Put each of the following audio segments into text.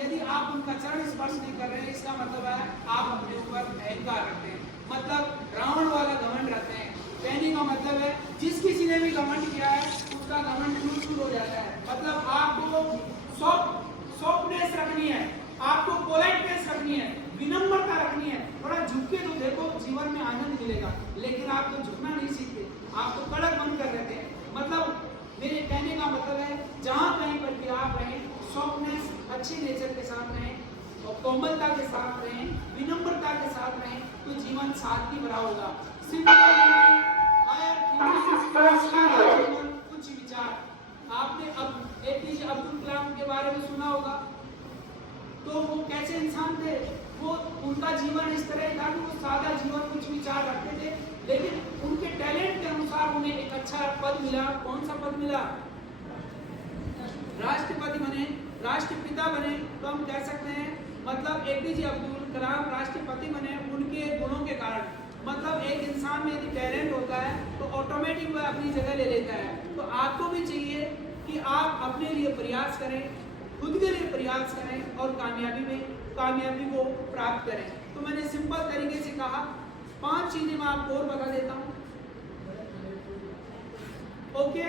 यदि आप उनका चरण स्पर्श नहीं कर रहे हैं, इसका मतलब है आप अपने ऊपर अहंकार रखते हैं, मतलब रावण वाला घमंड रखते हैं। कहने का मतलब है जिस किसी ने भी घमंड किया है उसका घमंड चूर हो जाता है। मतलब आपको सॉफ्टनेस रखनी है, आपको पोलाइटनेस रखनी है, विनम्रता रखनी है। थोड़ा झुक के तो देखो, जीवन में आनंद मिलेगा। लेकिन आप तो झुकना नहीं सीखते, आप तो कड़क मन कर रहते हैं। मतलब मेरे कहने का मतलब है जहाँ कहीं पर भी आप रहें, सॉफ्टनेस, अच्छे नेचर के साथ रहें और कोमलता के साथ रहें, विनम्रता के साथ रहें, तो जीवन सादगी भरा होगा। कुछ विचार आपने अब एपीजे अब्दुल कलाम के बारे में सुना होगा। तो वो कैसे इंसान थे? वो उनका जीवन इस तरह था कि वो सादा जीवन, कुछ विचार रखते थे, लेकिन उनके टैलेंट के अनुसार उन्हें एक अच्छा पद मिला। कौन सा पद मिला? राष्ट्रपति बने, राष्ट्रपिता बने। तो हम कह सकते हैं मतलब एपीजे अब्दुल कलाम राष्ट्रपति बने उनके गुणों के कारण। मतलब एक इंसान में यदि टैलेंट होता है तो ऑटोमेटिक वह अपनी जगह ले लेता है। तो आपको भी चाहिए कि आप अपने लिए प्रयास करें, खुद के लिए प्रयास करें और कामयाबी को प्राप्त करें। तो मैंने सिंपल तरीके से कहा, 5 चीजें मैं आपको और बता देता हूँ। ओके,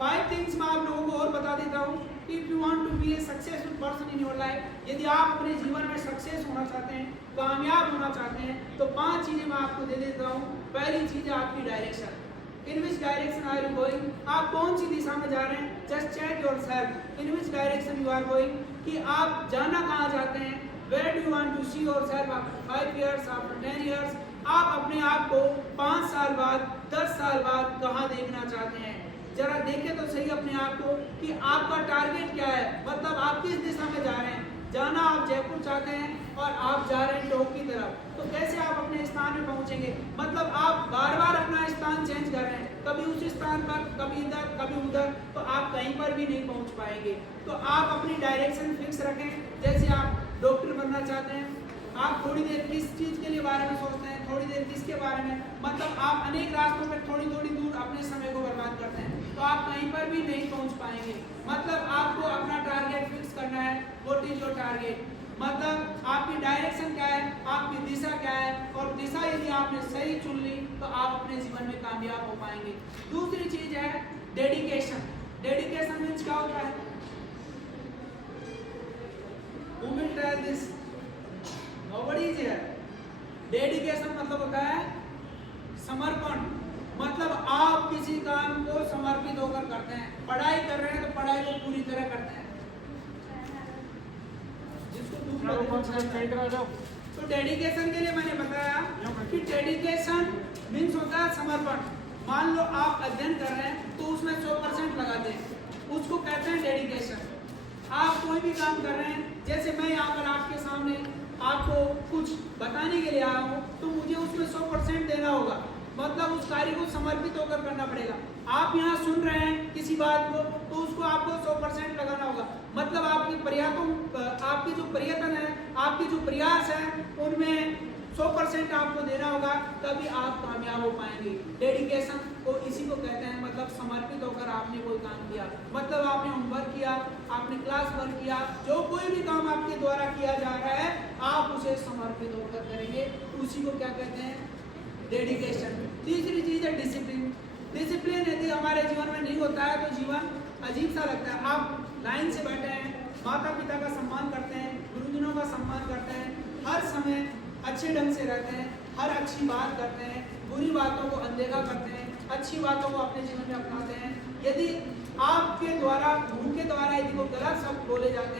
5 थिंग्स मैं आप लोगों को और बता देता हूँ। If you want to be a successful person in your life, यदि आप अपने जीवन में सक्सेस होना चाहते हैं, कामयाब होना चाहते हैं, तो 5 चीजें मैं आपको दे देता हूँ। पहली चीज है आपकी direction. In which direction are you going? आप कौन सी दिशा में जा रहे हैं? Just check yourself in which direction you are going, कि आप जाना कहाँ चाहते हैं। Where do you want to see yourself after 5 years, after 10 years? आप अपने आप को 5 साल बाद, 10 साल बाद कहाँ देखना चाहते हैं? जरा देखें तो सही अपने आप को कि आपका टारगेट क्या है। मतलब आप किस दिशा में जा रहे हैं। जाना आप जयपुर चाहते हैं और आप जा रहे हैं टॉप की तरफ, तो कैसे आप अपने स्थान में पहुंचेंगे? मतलब आप बार बार अपना स्थान चेंज कर रहे हैं, कभी उस स्थान पर, कभी इधर, कभी उधर, तो आप कहीं पर भी नहीं पहुंच पाएंगे। तो आप अपनी डायरेक्शन फिक्स रखें। जैसे आप डॉक्टर बनना चाहते हैं, आप थोड़ी देर किस चीज के लिए बारे में सोचते हैं, थोड़ी देर किसके बारे में। मतलब आप अनेक रास्तों पर थोड़ी थोड़ी दूर अपने समय को बर्बाद करते हैं, तो आप कहीं पर भी नहीं पहुंच पाएंगे। मतलब आपको अपना टारगेट फिक्स करना है। What is your target? मतलब आपकी डायरेक्शन क्या है, आपकी दिशा क्या है, और दिशा यदि आपने सही चुन ली तो आप अपने जीवन में कामयाब हो पाएंगे। दूसरी चीज है डेडिकेशन। डेडिकेशन मीन्स क्या होता है? Who will tell this? Nobody is here. Dedication मतलब होता है समर्पण। मतलब आप किसी काम को समर्पित होकर करते हैं। पढ़ाई कर रहे हैं तो पढ़ाई को पूरी तरह करते हैं। तो डेडिकेशन के लिए मैंने बताया कि डेडिकेशन मीन्स होता है समर्पण। मान लो आप अध्ययन कर रहे हैं तो उसमें 100% लगाते हैं, उसको कहते हैं डेडिकेशन। आप कोई भी काम कर रहे हैं, जैसे मैं यहाँ पर आपके सामने आपको कुछ बताने के लिए आया हूँ, तो मुझे उसमें 100% देना होगा। मतलब उस कार्य को समर्पित होकर करना पड़ेगा। आप यहाँ सुन रहे हैं किसी बात को, तो उसको आपको 100% लगाना होगा। मतलब आपकी जो प्रयत्न है, आपकी जो प्रयास है, उनमें 100% आपको देना होगा, तभी आप कामयाब हो पाएंगे। डेडिकेशन को इसी को कहते हैं, मतलब समर्पित होकर आपने कोई काम किया। मतलब आपने होमवर्क किया, आपने क्लास वर्क किया, जो कोई भी काम आपके द्वारा किया जा रहा है, आप उसे समर्पित होकर करेंगे, उसी को क्या कहते हैं? डेडिकेशन। तीसरी चीज है डिसिप्लिन। डिसिप्लिन यदि हमारे जीवन में नहीं होता है तो जीवन अजीब सा लगता है। आप लाइन से बैठे हैं, माता पिता का सम्मान करते हैं, गुरुजनों का सम्मान करते हैं, हर समय अच्छे ढंग से रहते हैं, हर अच्छी बात करते हैं, बुरी बातों को अनदेखा करते हैं, अच्छी बातों को अपने जीवन में अपनाते हैं। यदि आपके द्वारा, मुंह के द्वारा यदि वो गलत शब्द बोले जाते हैं